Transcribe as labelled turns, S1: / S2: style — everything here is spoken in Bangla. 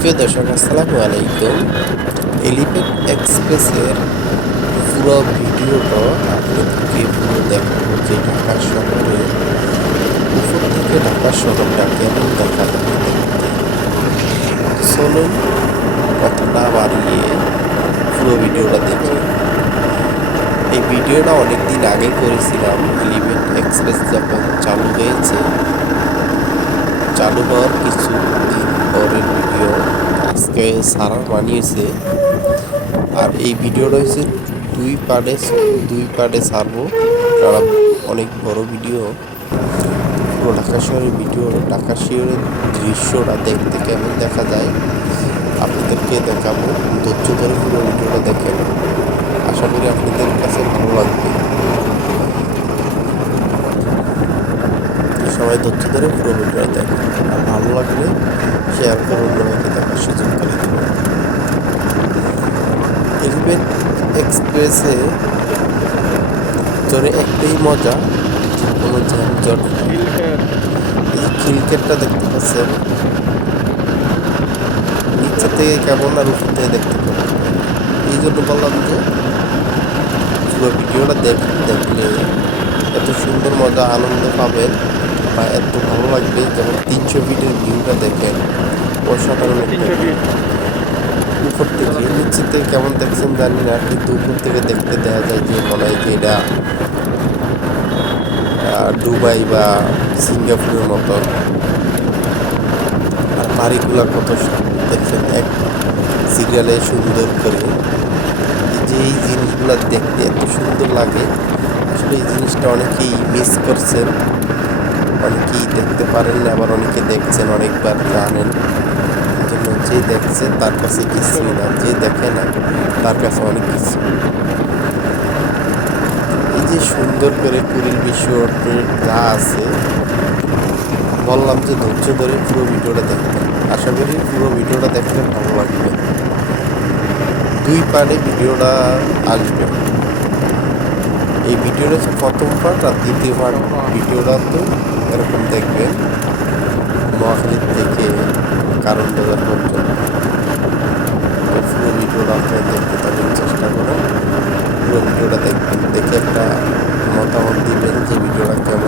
S1: প্রিয় দর্শক, আসসালামু আলাইকুম। এলিফেন্ট এক্সপ্রেসের পুরো ভিডিওটা আপনাদেরকে পুরো দেখাবো যে ঢাকা শহরে উপর থেকে ঢাকা শহরটা কেমন দেখা যাবে চলুন কথা না বাড়িয়ে পুরো ভিডিওটা দেখি। এই ভিডিওটা অনেক দিন আগে করেছিলাম এলিফেন্ট এক্সপ্রেস যখন চালু হয়েছে, চালু হওয়ার কিছু দিন পরের ভিডিও আজকে সারা বানিয়েছে আর এই ভিডিওটা হচ্ছে দুই পার্টে দুই পার্টে সারবো কারণ অনেক বড় ভিডিও। পুরো ঢাকা শহরের ভিডিও, ঢাকা শহরের দৃশ্যটা দেখতে কেমন দেখা যায়, আপনাদেরকে দেখাবো। ধৈর্য ধরে পুরো ভিডিওটা দেখেন। আশা করি আপনাদের কাছে ভালো লাগবে। সবাই ধৈর্য ধরে পুরো ভিডিওটা দেখেন। আর ভালো লাগলে শেয়ার করে অন্যকে দেখার সুযোগ করে দেবেন এক্সপ্রেসে চড়ে একটাই মজা কোনো ঝঞ্ঝট নেই। এই যে খিলকেটটা দেখতে পাচ্ছেন। নিচে থেকে কেমন আর উপর থেকে দেখতে পাবেন। এই জন্য বললাম যে, পুরো ভিডিওটা দেখলে এত সুন্দর মজা, আনন্দ পাবেন। বা এত ভালো লাগবে যেমন তিনশো ফিটের ভিউটা দেখেন। অসাধারণ। উপর থেকে নিচে থেকে কেমন দেখছেন জানি না কিন্তু উপর থেকে দেখতে দেখা যায় যে মনে হয় যে এটা দুবাই বা সিঙ্গাপুরের মতো আর বাড়িগুলো কত দেখছেন এক সিরিয়ালে সুন্দর করে। যে এই জিনিসগুলো দেখতে এত সুন্দর লাগে আসলে এই জিনিসটা অনেকেই মিস করছেন। অনেকেই দেখতে পারেন না, আবার অনেকে দেখছেন, অনেকবার জানেন। জন্য যে দেখছে তার কাছে কিছুই না, যে দেখে না, তার কাছে অনেক কিছু। এই যে সুন্দর করে পুরীর বিষয়টির যা আছে, বললাম যে ধৈর্য ধরে পুরো ভিডিওটা দেখবেন। আশা করি পুরো ভিডিওটা দেখলে ভালো লাগবে। দুই পার্টে ভিডিওটা আসবে। এই ভিডিওটা হচ্ছে প্রথম পার্ট আর দ্বিতীয় পার্ট ভিডিওটা তো এরকম দেখবেন মহাখালীর থেকে কারণ বাজার পর্যন্ত। পুরো ভিডিওটা আপনার দেখতে চেষ্টা করুন পুরো ভিডিওটা দেখবেন, দেখে একটা মতামত দিবেন যে ভিডিওটা কেমন